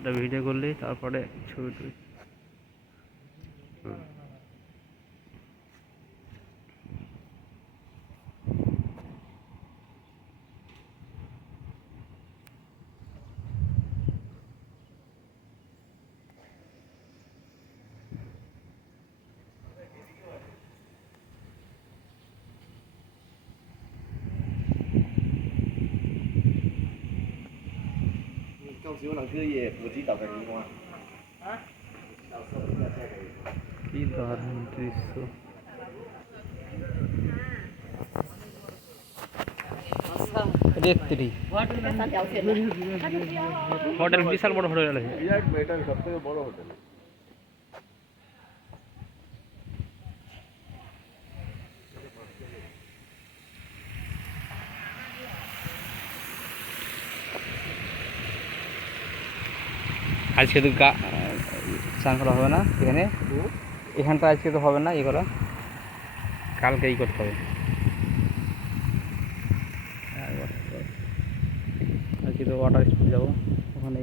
এটা ভিডিও করলি তারপরে ছবি তুলি।夠少能啲嘢父子就係點啊？কি দারুণ দৃশ্য। রেত্রি হোটেল, বিশাল বড় হোটেল আছে। এটা সব থেকে বড় হোটেল। আজকে তো স্নান করা হবে না এখানে, এখানটা আজকে তো হবে না ই করা, কালকে ই করতে হবে। আজকে তো ওয়াটার স্পোর্ট যাবো, ওখানে